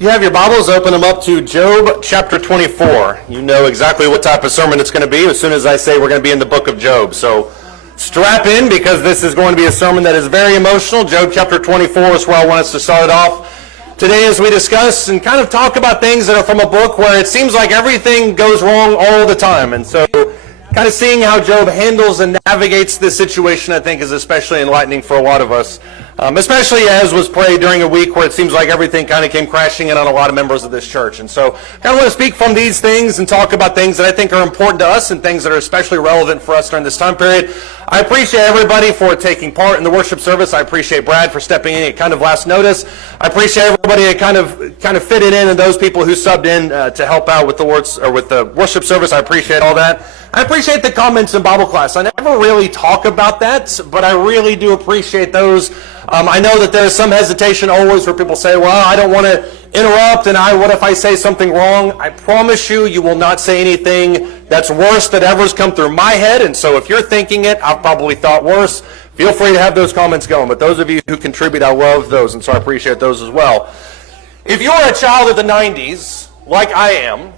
You have your Bibles, open them up to Job chapter 24. You know exactly what type of sermon it's going to be as soon as I say we're going to be in the book of Job. So strap in, because this is going to be a sermon that is very emotional. Job chapter 24 is where I want us to start it off today as we discuss and kind of talk about things that are from a book where it seems like everything goes wrong all the time. And so kind of seeing how Job handles and navigates this situation, I think, is especially enlightening for a lot of us. Especially as was prayed during a week where it seems like everything kind of came crashing in on a lot of members of this church. And so I kind of want to speak from these things and talk about things that I think are important to us and things that are especially relevant for us during this time period. I appreciate everybody for taking part in the worship service. I appreciate Brad for stepping in at kind of last notice. I appreciate everybody that kind of fitted in and those people who subbed in to help out with the worship service. I appreciate all that. I appreciate the comments in Bible class. I never really talk about that, but I really do appreciate those. I know that there's some hesitation always where people say, well, I don't want to interrupt, and what if I say something wrong? I promise you, you will not say anything that's worse that ever's come through my head, and so if you're thinking it, I've probably thought worse. Feel free to have those comments going, but those of you who contribute, I love those, and so I appreciate those as well. If you're a child of the 90s, like I am,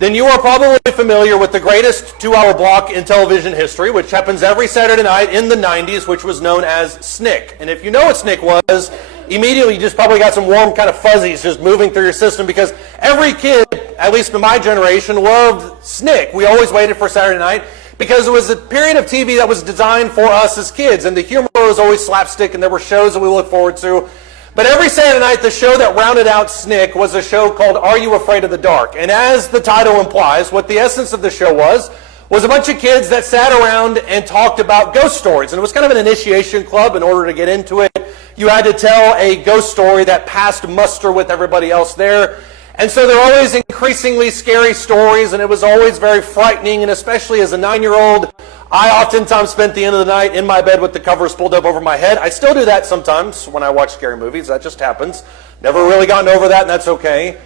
then you are probably familiar with the greatest 2-hour block in television history, which happens every Saturday night in the 90s, which was known as SNCC. And if you know what SNCC was, immediately you just probably got some warm kind of fuzzies just moving through your system, because every kid, at least in my generation, loved SNCC. We always waited for Saturday night because it was a period of TV that was designed for us as kids, and the humor was always slapstick, and there were shows that we looked forward to. But every Saturday night, the show that rounded out SNCC was a show called Are You Afraid of the Dark? And as the title implies, what the essence of the show was a bunch of kids that sat around and talked about ghost stories. And it was kind of an initiation club. In order to get into it, you had to tell a ghost story that passed muster with everybody else there. And so there were always increasingly scary stories, and it was always very frightening, and especially as a 9-year-old, I oftentimes spent the end of the night in my bed with the covers pulled up over my head. I still do that sometimes when I watch scary movies. That just happens. Never really gotten over that, and that's okay.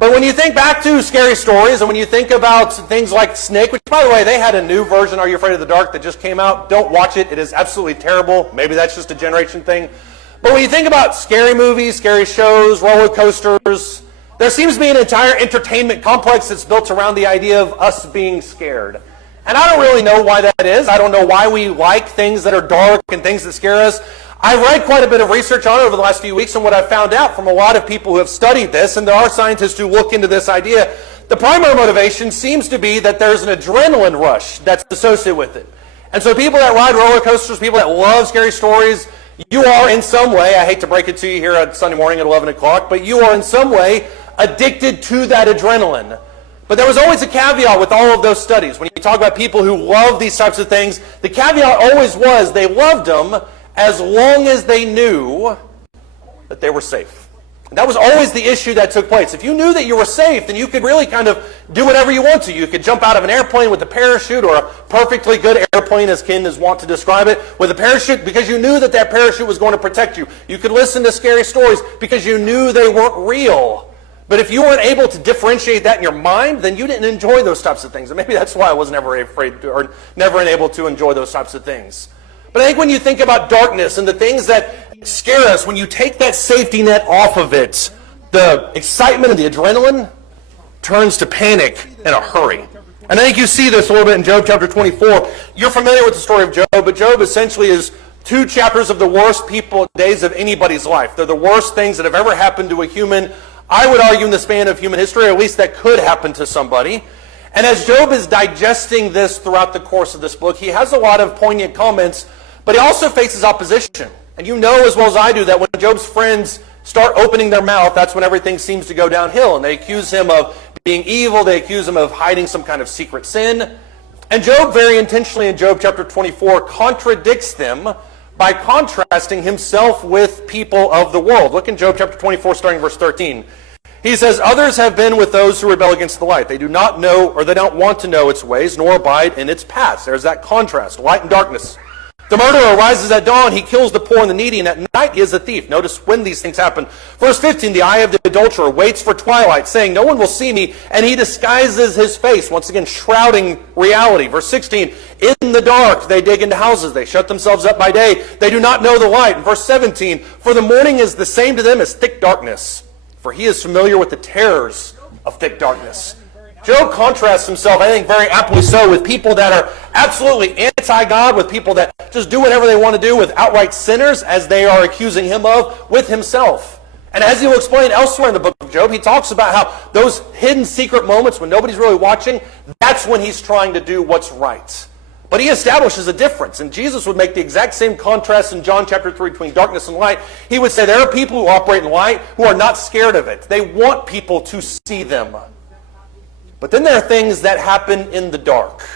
But when you think back to scary stories, and when you think about things like SNCC, which, by the way, they had a new version, Are You Afraid of the Dark, that just came out. Don't watch it. It is absolutely terrible. Maybe that's just a generation thing. But when you think about scary movies, scary shows, roller coasters, there seems to be an entire entertainment complex that's built around the idea of us being scared. And I don't really know why that is. I don't know why we like things that are dark and things that scare us. I've read quite a bit of research on it over the last few weeks, and what I've found out from a lot of people who have studied this, and there are scientists who look into this idea, the primary motivation seems to be that there's an adrenaline rush that's associated with it. And so people that ride roller coasters, people that love scary stories, you are in some way, I hate to break it to you here on Sunday morning at 11 o'clock, but you are in some way addicted to that adrenaline. But there was always a caveat with all of those studies. When you talk about people who love these types of things, the caveat always was they loved them as long as they knew that they were safe. And that was always the issue that took place. If you knew that you were safe, then you could really kind of do whatever you want to. You could jump out of an airplane with a parachute, or a perfectly good airplane, as Ken is wont to describe it, with a parachute, because you knew that that parachute was going to protect you. You could listen to scary stories because you knew they weren't real. But if you weren't able to differentiate that in your mind, then you didn't enjoy those types of things. And maybe that's why I was never afraid to, or never able to enjoy those types of things. But I think when you think about darkness and the things that scare us, when you take that safety net off of it, the excitement and the adrenaline turns to panic in a hurry. And I think you see this a little bit in Job chapter 24. You're familiar with the story of Job, but Job essentially is 2 chapters of the worst days of anybody's life. They're the worst things that have ever happened to a human, I would argue, in the span of human history, or at least that could happen to somebody. And as Job is digesting this throughout the course of this book, he has a lot of poignant comments, but he also faces opposition. And you know as well as I do that when Job's friends start opening their mouth, that's when everything seems to go downhill. And they accuse him of being evil. They accuse him of hiding some kind of secret sin. And Job, very intentionally in Job chapter 24, contradicts them by contrasting himself with people of the world. Look in Job chapter 24, starting verse 13. He says, others have been with those who rebel against the light. They do not know, or they don't want to know its ways, nor abide in its paths. There's that contrast, light and darkness. The murderer rises at dawn. He kills the poor and the needy, and at night he is a thief. Notice when these things happen. Verse 15, the eye of the adulterer waits for twilight, saying, no one will see me, and he disguises his face, once again shrouding reality. Verse 16, in the dark they dig into houses. They shut themselves up by day. They do not know the light. And verse 17, for the morning is the same to them as thick darkness. for he is familiar with the terrors of thick darkness. Job contrasts himself, I think very aptly so, with people that are absolutely anti-God, with people that just do whatever they want to do, with outright sinners, as they are accusing him of, with himself. And as he will explain elsewhere in the book of Job, he talks about how those hidden secret moments when nobody's really watching, that's when he's trying to do what's right. But he establishes a difference, and Jesus would make the exact same contrast in John chapter 3 between darkness and light. He would say there are people who operate in light who are not scared of it. They want people to see them. But then there are things that happen in the dark.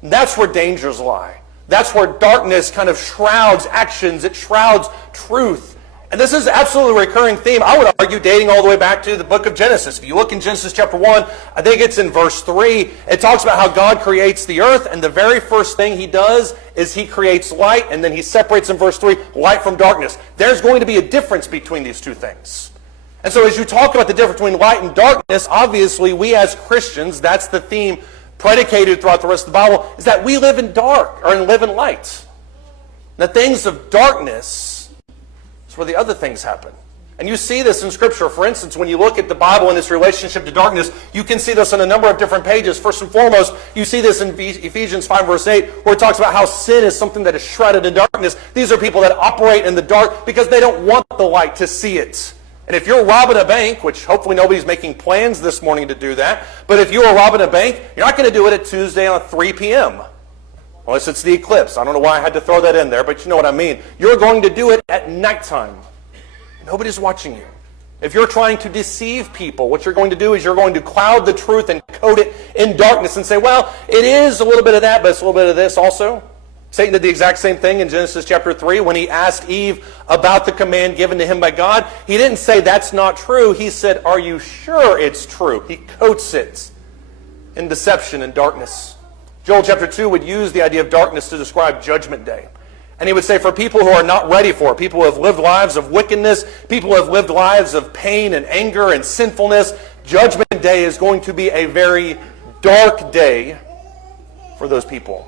And that's where dangers lie. That's where darkness kind of shrouds actions. It shrouds truth. And this is absolutely a recurring theme, I would argue, dating all the way back to the book of Genesis. If you look in Genesis chapter 1, I think it's in verse 3, it talks about how God creates the earth, and the very first thing he does is he creates light, and then he separates in verse 3, light from darkness. There's going to be a difference between these two things. And so as you talk about the difference between light and darkness, obviously we as Christians, that's the theme predicated throughout the rest of the Bible, is that we live in dark, or live in light. The things of darkness is where the other things happen. And you see this in Scripture. For instance, when you look at the Bible and its relationship to darkness, you can see this on a number of different pages. First and foremost, you see this in Ephesians 5 verse 8, where it talks about how sin is something that is shrouded in darkness. These are people that operate in the dark because they don't want the light to see it. And if you're robbing a bank, which hopefully nobody's making plans this morning to do that, but if you are robbing a bank, you're not going to do it at Tuesday at 3 p.m. Unless it's the eclipse. I don't know why I had to throw that in there, but you know what I mean. You're going to do it at nighttime. Nobody's watching you. If you're trying to deceive people, what you're going to do is you're going to cloud the truth and coat it in darkness and say, well, it is a little bit of that, but it's a little bit of this also. Satan did the exact same thing in Genesis chapter 3 when he asked Eve about the command given to him by God. He didn't say that's not true. He said, are you sure it's true? He coats it in deception and darkness. Joel chapter 2 would use the idea of darkness to describe judgment day. And he would say for people who are not ready for it, people who have lived lives of wickedness, people who have lived lives of pain and anger and sinfulness, judgment day is going to be a very dark day for those people.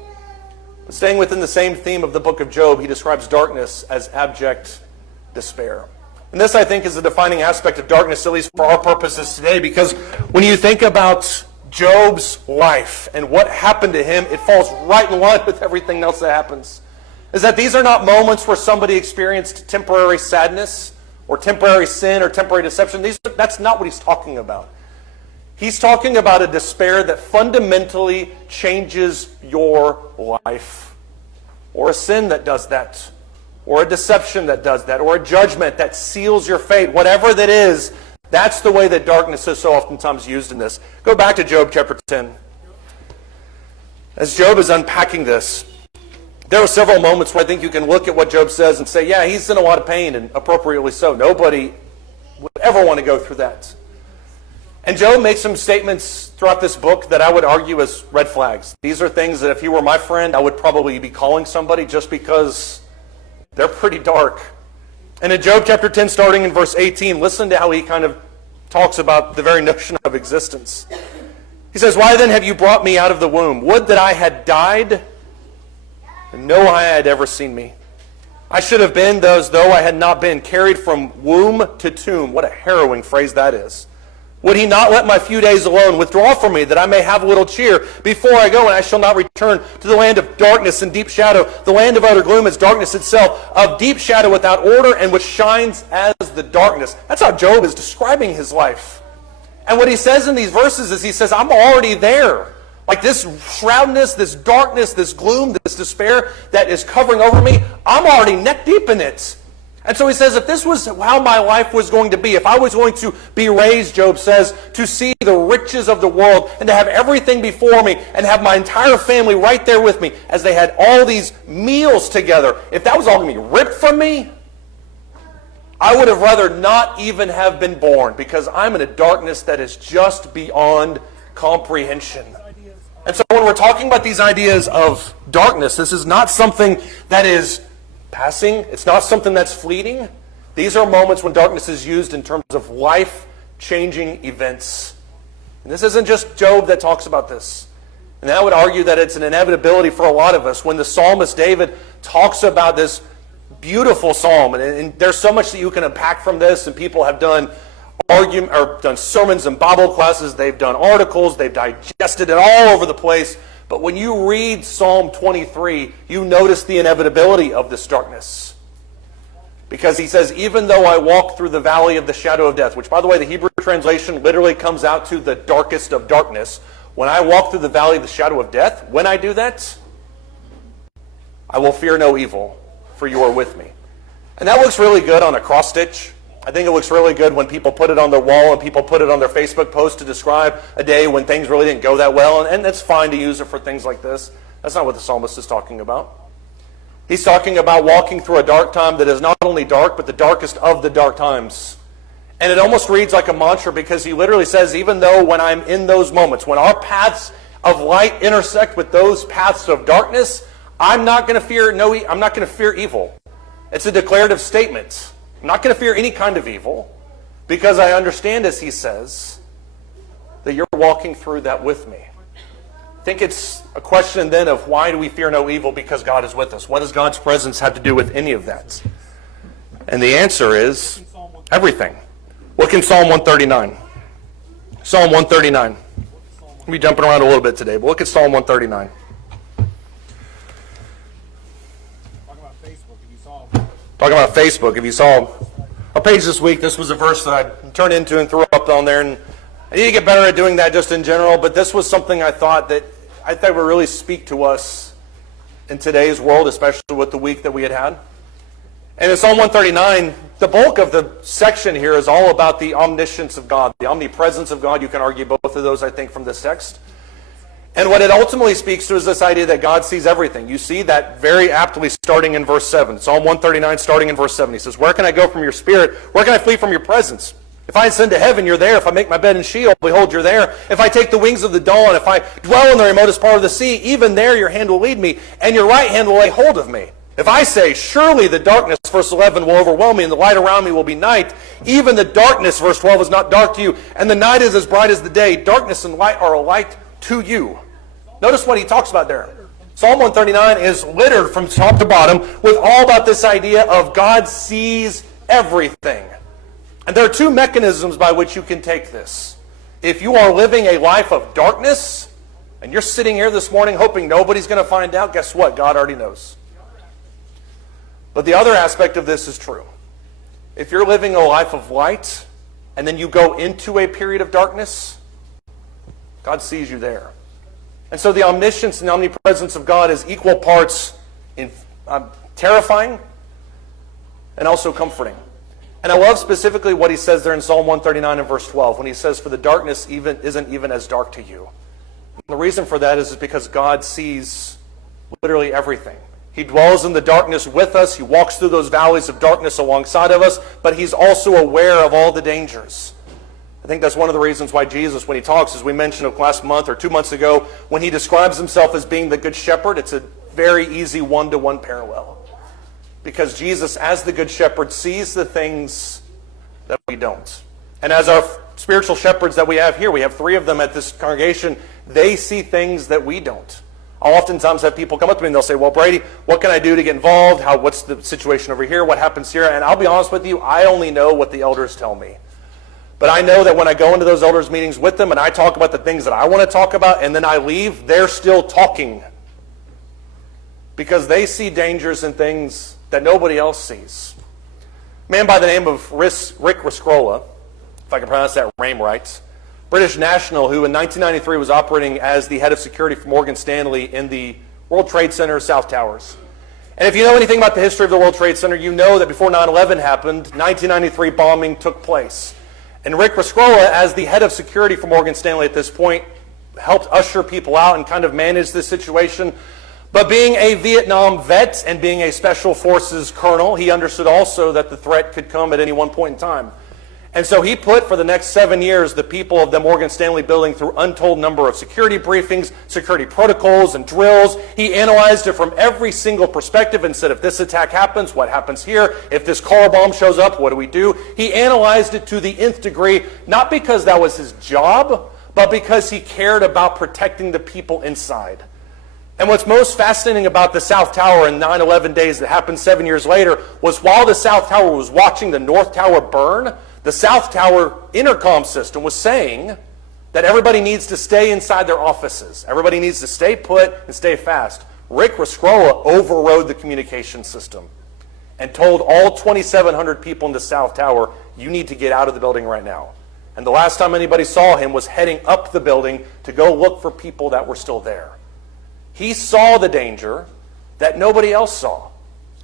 But staying within the same theme of the book of Job, he describes darkness as abject despair. And this, I think, is a defining aspect of darkness, at least for our purposes today, because when you think about Job's life and what happened to him, it falls right in line with everything else that happens. Is that these are not moments where somebody experienced temporary sadness or temporary sin or temporary deception. That's not what he's talking about. He's talking about a despair that fundamentally changes your life, or a sin that does that, or a deception that does that, or a judgment that seals your fate. Whatever that is, that's the way that darkness is so oftentimes used in this. Go back to Job chapter 10. As Job is unpacking this, there are several moments where I think you can look at what Job says and say, yeah, he's in a lot of pain, and appropriately so. Nobody would ever want to go through that. And Job makes some statements throughout this book that I would argue as red flags. These are things that if he were my friend, I would probably be calling somebody just because they're pretty dark. And in Job chapter 10, starting in verse 18, listen to how he kind of talks about the very notion of existence. He says, why then have you brought me out of the womb? Would that I had died, and no eye had ever seen me. I should have been as though I had not been, carried from womb to tomb. What a harrowing phrase that is. Would he not let my few days alone withdraw from me, that I may have a little cheer before I go, and I shall not return to the land of darkness and deep shadow. The land of utter gloom is darkness itself, of deep shadow without order, and which shines as the darkness. That's how Job is describing his life. And what he says in these verses is he says, I'm already there. Like this shroudness, this darkness, this gloom, this despair that is covering over me, I'm already neck deep in it. And so he says, if this was how my life was going to be, if I was going to be raised, Job says, to see the riches of the world and to have everything before me and have my entire family right there with me as they had all these meals together, if that was all going to be ripped from me, I would have rather not even have been born, because I'm in a darkness that is just beyond comprehension. And so when we're talking about these ideas of darkness, this is not something that is passing. It's not something that's fleeting. These are moments when darkness is used in terms of life-changing events. And this isn't just Job that talks about this. And I would argue that it's an inevitability for a lot of us. When the psalmist David talks about this beautiful psalm, and there's so much that you can unpack from this, and people have done argument or done sermons and Bible classes. They've done articles. They've digested it all over the place. But when you read Psalm 23, you notice the inevitability of this darkness. Because he says, even though I walk through the valley of the shadow of death, which, by the way, the Hebrew translation literally comes out to the darkest of darkness. When I walk through the valley of the shadow of death, when I do that, I will fear no evil, for you are with me. And that looks really good on a cross stitch. I think it looks really good when people put it on their wall and people put it on their Facebook post to describe a day when things really didn't go that well. And it's fine to use it for things like this. That's not what the psalmist is talking about. He's talking about walking through a dark time that is not only dark, but the darkest of the dark times. And it almost reads like a mantra because he literally says, even though when I'm in those moments, when our paths of light intersect with those paths of darkness, I'm not going to fear evil. It's a declarative statement. I'm not going to fear any kind of evil because I understand, as he says, that you're walking through that with me. I think it's a question then of why do we fear no evil? Because God is with us. What does God's presence have to do with any of that? And the answer is everything. Look in Psalm 139. Psalm 139. We'll be jumping around a little bit today, but look at Psalm 139. Talking about Facebook, if you saw our page this week, this was a verse that I turned into and threw up on there. And I need to get better at doing that just in general, but this was something I thought would really speak to us in today's world, especially with the week that we had. And in Psalm 139, the bulk of the section here is all about the omniscience of God, the omnipresence of God. You can argue both of those, I think, from this text. And what it ultimately speaks to is this idea that God sees everything. You see that very aptly starting in verse 7. Psalm 139 starting in verse 7. He says, where can I go from your spirit? Where can I flee from your presence? If I ascend to heaven, you're there. If I make my bed in Sheol, behold, you're there. If I take the wings of the dawn, if I dwell in the remotest part of the sea, even there your hand will lead me, and your right hand will lay hold of me. If I say, surely the darkness, verse 11, will overwhelm me, and the light around me will be night, even the darkness, verse 12, is not dark to you, and the night is as bright as the day. Darkness and light are alike to you. Notice what he talks about there. Psalm 139 is littered from top to bottom with all about this idea of God sees everything. And there are two mechanisms by which you can take this. If you are living a life of darkness, and you're sitting here this morning hoping nobody's going to find out, guess what? God already knows. But the other aspect of this is true. If you're living a life of light, and then you go into a period of darkness, God sees you there. And so the omniscience and omnipresence of God is equal parts terrifying and also comforting. And I love specifically what he says there in Psalm 139 and verse 12, when he says, for the darkness isn't even as dark to you. And the reason for that is because God sees literally everything. He dwells in the darkness with us. He walks through those valleys of darkness alongside of us, but he's also aware of all the dangers. I think that's one of the reasons why Jesus, when he talks, as we mentioned last month or 2 months ago, when he describes himself as being the good shepherd, it's a very easy one-to-one parallel. Because Jesus, as the good shepherd, sees the things that we don't. And as our spiritual shepherds that we have here, we have 3 of them at this congregation, they see things that we don't. I'll oftentimes have people come up to me and they'll say, well, Brady, what can I do to get involved? What's the situation over here? What happens here? And I'll be honest with you, I only know what the elders tell me. But I know that when I go into those elders meetings with them and I talk about the things that I want to talk about and then I leave, they're still talking. Because they see dangers and things that nobody else sees. A man by the name of Rick Rescrolla, if I can pronounce that name right, British national who in 1993 was operating as the head of security for Morgan Stanley in the World Trade Center South Towers. And if you know anything about the history of the World Trade Center, you know that before 9/11 happened, 1993 bombing took place. And Rick Rescrolla, as the head of security for Morgan Stanley at this point, helped usher people out and kind of manage this situation. But being a Vietnam vet and being a Special Forces colonel, he understood also that the threat could come at any one point in time. And so he put, for the next 7 years, the people of the Morgan Stanley building through untold number of security briefings, security protocols, and drills. He analyzed it from every single perspective and said, if this attack happens, what happens here? If this car bomb shows up, what do we do? He analyzed it to the nth degree, not because that was his job, but because he cared about protecting the people inside. And what's most fascinating about the South Tower in 9/11 days that happened 7 years later was while the South Tower was watching the North Tower burn, The South Tower intercom system was saying that everybody needs to stay inside their offices. Everybody needs to stay put and stay fast. Rick Rescrolla overrode the communication system and told all 2,700 people in the South Tower, you need to get out of the building right now. And the last time anybody saw him was heading up the building to go look for people that were still there. He saw the danger that nobody else saw.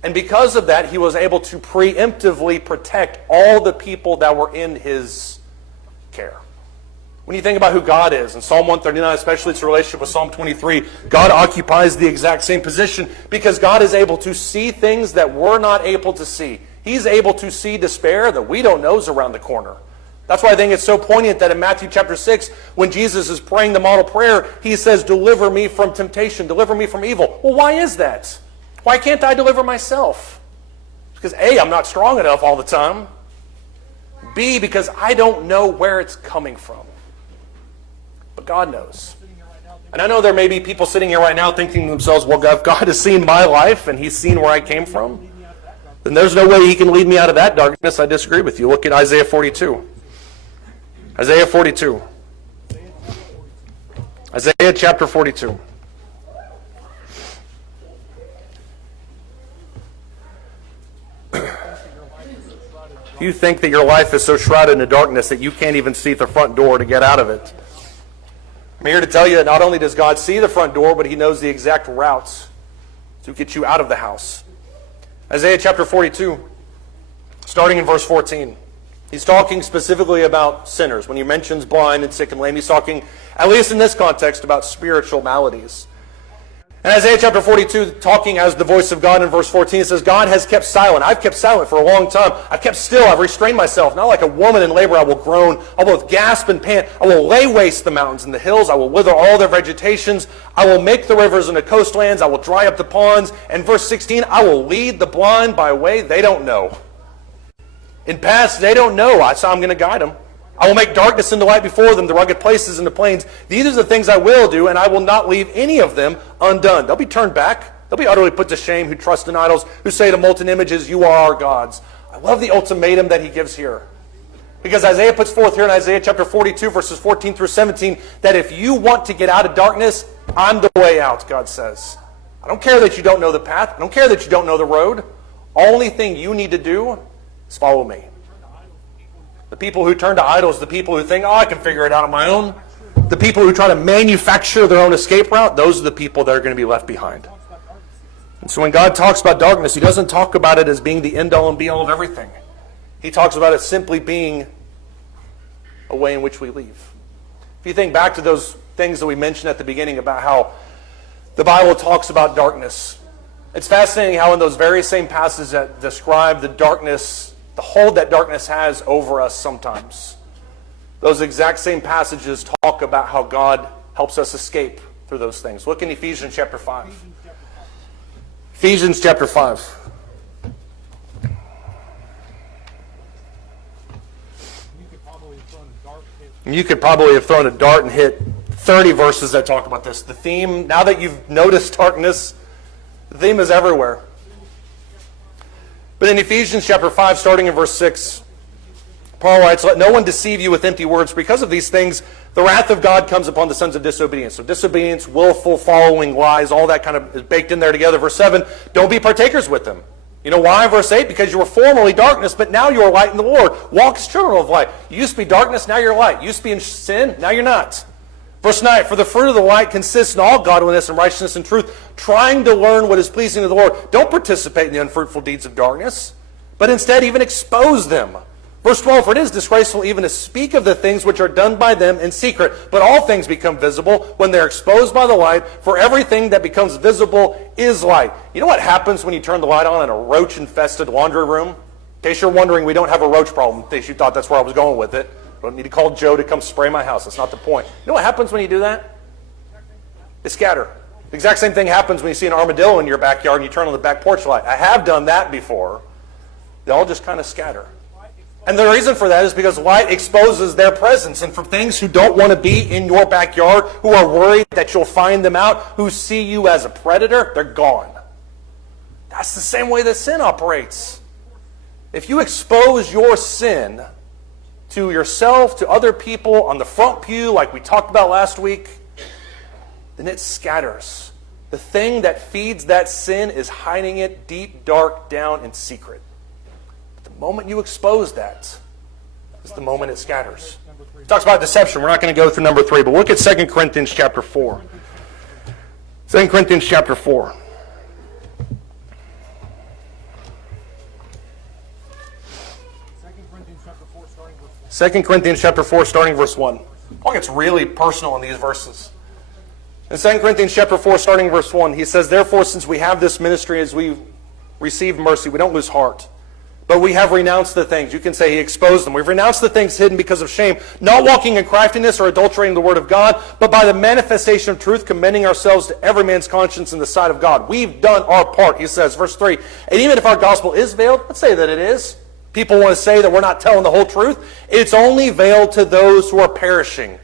And because of that, he was able to preemptively protect all the people that were in his care. When you think about who God is, in Psalm 139, especially its relationship with Psalm 23, God occupies the exact same position because God is able to see things that we're not able to see. He's able to see despair that we don't know is around the corner. That's why I think it's so poignant that in Matthew chapter 6, when Jesus is praying the model prayer, he says, deliver me from temptation, deliver me from evil. Well, why is that? Why can't I deliver myself? Because A, I'm not strong enough all the time. B, because I don't know where it's coming from. But God knows. And I know there may be people sitting here right now thinking to themselves, well, if God has seen my life and he's seen where I came from, then there's no way he can lead me out of that darkness. I disagree with you. Look at Isaiah 42. Isaiah 42. Isaiah chapter 42. You think that your life is so shrouded in darkness that you can't even see the front door to get out of it. I'm here to tell you that not only does God see the front door, but he knows the exact routes to get you out of the house. Isaiah chapter 42, starting in verse 14. He's talking specifically about sinners. When he mentions blind and sick and lame, he's talking, at least in this context, about spiritual maladies. And Isaiah chapter 42, talking as the voice of God in verse 14, it says, God has kept silent. I've kept silent for a long time. I've kept still. I've restrained myself. Not like a woman in labor, I will groan. I will both gasp and pant. I will lay waste the mountains and the hills. I will wither all their vegetations. I will make the rivers and the coastlands. I will dry up the ponds. And verse 16, I will lead the blind by a way they don't know. In paths they don't know, so I'm going to guide them. I will make darkness into light before them, the rugged places and the plains. These are the things I will do, and I will not leave any of them undone. They'll be turned back. They'll be utterly put to shame who trust in idols, who say to molten images, you are our gods. I love the ultimatum that he gives here. Because Isaiah puts forth here in Isaiah chapter 42, verses 14 through 17, that if you want to get out of darkness, I'm the way out, God says. I don't care that you don't know the path. I don't care that you don't know the road. Only thing you need to do is follow me. The people who turn to idols, the people who think, oh, I can figure it out on my own. The people who try to manufacture their own escape route, those are the people that are going to be left behind. And so when God talks about darkness, he doesn't talk about it as being the end-all and be-all of everything. He talks about it simply being a way in which we leave. If you think back to those things that we mentioned at the beginning about how the Bible talks about darkness, it's fascinating how in those very same passages that describe the darkness, the hold that darkness has over us sometimes, those exact same passages talk about how God helps us escape through those things. Look in Ephesians chapter 5. Ephesians chapter 5. You could probably have thrown a dart and hit 30 verses that talk about this. The theme, now that you've noticed darkness, the theme is everywhere. But in Ephesians chapter 5, starting in verse 6, Paul writes, let no one deceive you with empty words. Because of these things, the wrath of God comes upon the sons of disobedience. So disobedience, willful following, lies, all that kind of is baked in there together. Verse 7, don't be partakers with them. You know why? Verse 8, because you were formerly darkness, but now you are light in the Lord. Walk as children of light. You used to be darkness, now you're light. You used to be in sin, now you're not. Verse 9, for the fruit of the light consists in all godliness and righteousness and truth, trying to learn what is pleasing to the Lord. Don't participate in the unfruitful deeds of darkness, but instead even expose them. Verse 12, for it is disgraceful even to speak of the things which are done by them in secret, but all things become visible when they're exposed by the light, for everything that becomes visible is light. You know what happens when you turn the light on in a roach-infested laundry room? In case you're wondering, we don't have a roach problem, in case you thought that's where I was going with it. I don't need to call Joe to come spray my house. That's not the point. You know what happens when you do that? They scatter. The exact same thing happens when you see an armadillo in your backyard and you turn on the back porch light. I have done that before. They all just kind of scatter. And the reason for that is because light exposes their presence. And for things who don't want to be in your backyard, who are worried that you'll find them out, who see you as a predator, they're gone. That's the same way that sin operates. If you expose your sin, to yourself, to other people, on the front pew, like we talked about last week, then it scatters. The thing that feeds that sin is hiding it deep, dark, down, in secret. But the moment you expose that is the moment it scatters. It talks about deception. We're not going to go through number 3, but look at 2 Corinthians chapter 4. 2 Corinthians chapter 4. 2 Corinthians chapter 4, starting verse 1. I think it's really personal in these verses. In 2 Corinthians chapter 4, starting verse 1, he says, "Therefore, since we have this ministry as we receive mercy, we don't lose heart. But we have renounced the things." You can say he exposed them. "We've renounced the things hidden because of shame, not walking in craftiness or adulterating the word of God, but by the manifestation of truth, commending ourselves to every man's conscience in the sight of God." We've done our part, he says, verse 3. "And even if our gospel is veiled," let's say that it is. People want to say that we're not telling the whole truth. "It's only veiled to those who are perishing,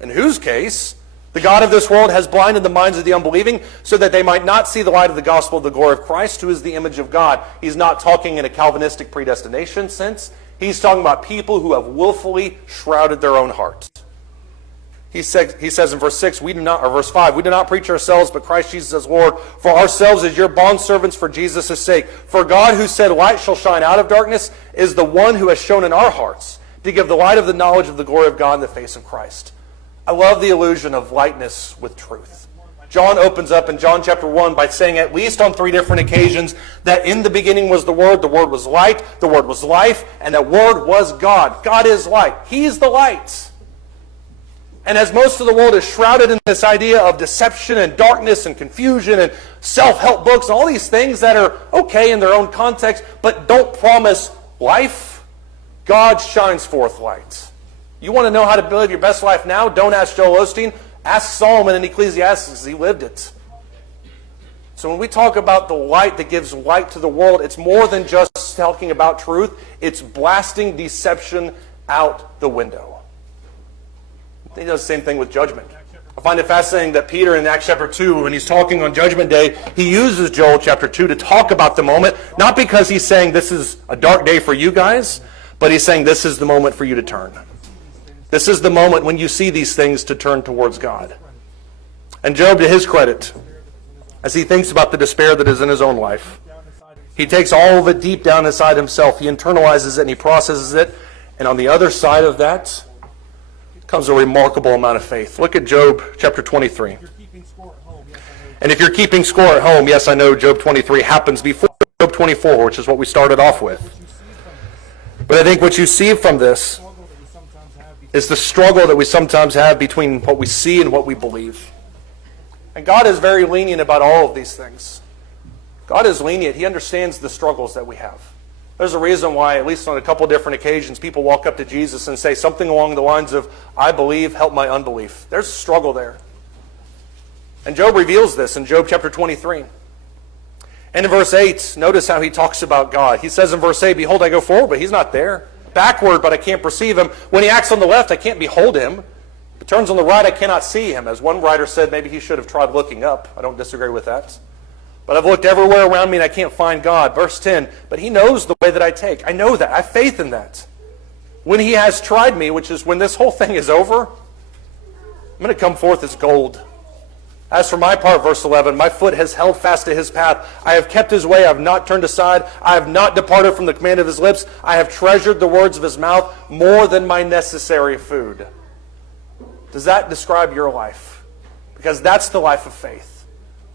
in whose case the God of this world has blinded the minds of the unbelieving, so that they might not see the light of the gospel of the glory of Christ, who is the image of God." He's not talking in a Calvinistic predestination sense. He's talking about people who have willfully shrouded their own hearts. He says in verse 6, verse 5, "We do not preach ourselves, but Christ Jesus as Lord, for ourselves as your bondservants for Jesus' sake. For God, who said, 'Light shall shine out of darkness,' is the one who has shown in our hearts to give the light of the knowledge of the glory of God in the face of Christ." I love the illusion of lightness with truth. John opens up in John chapter 1 by saying at least on 3 different occasions that in the beginning was the Word was light, the Word was life, and that Word was God. God is light. He's the light. And as most of the world is shrouded in this idea of deception and darkness and confusion and self-help books and all these things that are okay in their own context but don't promise life, God shines forth light. You want to know how to live your best life now? Don't ask Joel Osteen. Ask Solomon in Ecclesiastes. He lived it. So when we talk about the light that gives light to the world, it's more than just talking about truth. It's blasting deception out the window. He does the same thing with judgment. I find it fascinating that Peter in Acts chapter 2, when he's talking on Judgment Day, he uses Joel chapter 2 to talk about the moment, not because he's saying this is a dark day for you guys, but he's saying this is the moment for you to turn. This is the moment when you see these things to turn towards God. And Job, to his credit, as he thinks about the despair that is in his own life, he takes all of it deep down inside himself. He internalizes it and he processes it. And on the other side of that comes a remarkable amount of faith. Look at Job chapter 23. And if you're keeping score at home, yes, I know Job 23 happens before Job 24, which is what we started off with. But I think what you see from this is the struggle that we sometimes have between what we see and what we believe. And God is very lenient about all of these things. God is lenient. He understands the struggles that we have. There's a reason why, at least on a couple different occasions, people walk up to Jesus and say something along the lines of, "I believe, help my unbelief." There's a struggle there. And Job reveals this in Job chapter 23. And in verse 8, notice how he talks about God. He says in verse 8, "Behold, I go forward, but he's not there. Backward, but I can't perceive him. When he acts on the left, I can't behold him. If it turns on the right, I cannot see him." As one writer said, maybe he should have tried looking up. I don't disagree with that. "But I've looked everywhere around me and I can't find God." Verse 10, "But he knows the way that I take." I know that. I have faith in that. "When he has tried me," which is when this whole thing is over, "I'm going to come forth as gold. As for my part," verse 11, "my foot has held fast to his path. I have kept his way. I have not turned aside. I have not departed from the command of his lips. I have treasured the words of his mouth more than my necessary food." Does that describe your life? Because that's the life of faith.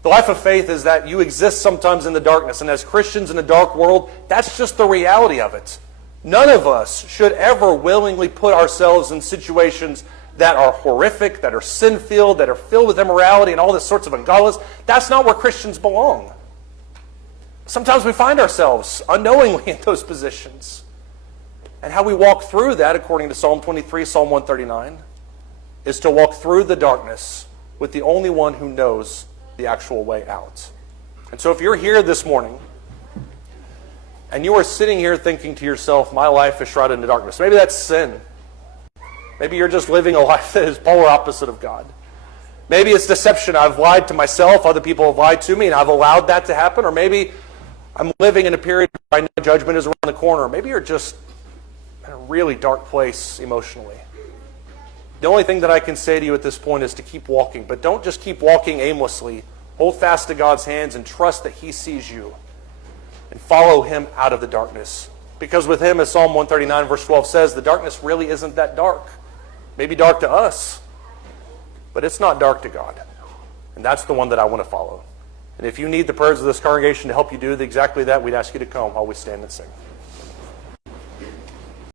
The life of faith is that you exist sometimes in the darkness. And as Christians in a dark world, that's just the reality of it. None of us should ever willingly put ourselves in situations that are horrific, that are sin-filled, that are filled with immorality and all this sorts of ungodliness. That's not where Christians belong. Sometimes we find ourselves unknowingly in those positions. And how we walk through that, according to Psalm 23, Psalm 139, is to walk through the darkness with the only one who knows the actual way out. And so if you're here this morning and you are sitting here thinking to yourself, "My life is shrouded in darkness," maybe that's sin. Maybe you're just living a life that is polar opposite of God. Maybe it's deception. I've lied to myself, other people have lied to me, and I've allowed that to happen. Or maybe I'm living in a period where I know judgment is around the corner. Maybe you're just in a really dark place emotionally. The only thing that I can say to you at this point is to keep walking, but don't just keep walking aimlessly. Hold fast to God's hands and trust that He sees you, and follow Him out of the darkness. Because with Him, as Psalm 139 verse 12 says, the darkness really isn't that dark. Maybe dark to us, but it's not dark to God. And that's the one that I want to follow. And if you need the prayers of this congregation to help you do exactly that, we'd ask you to come while we stand and sing.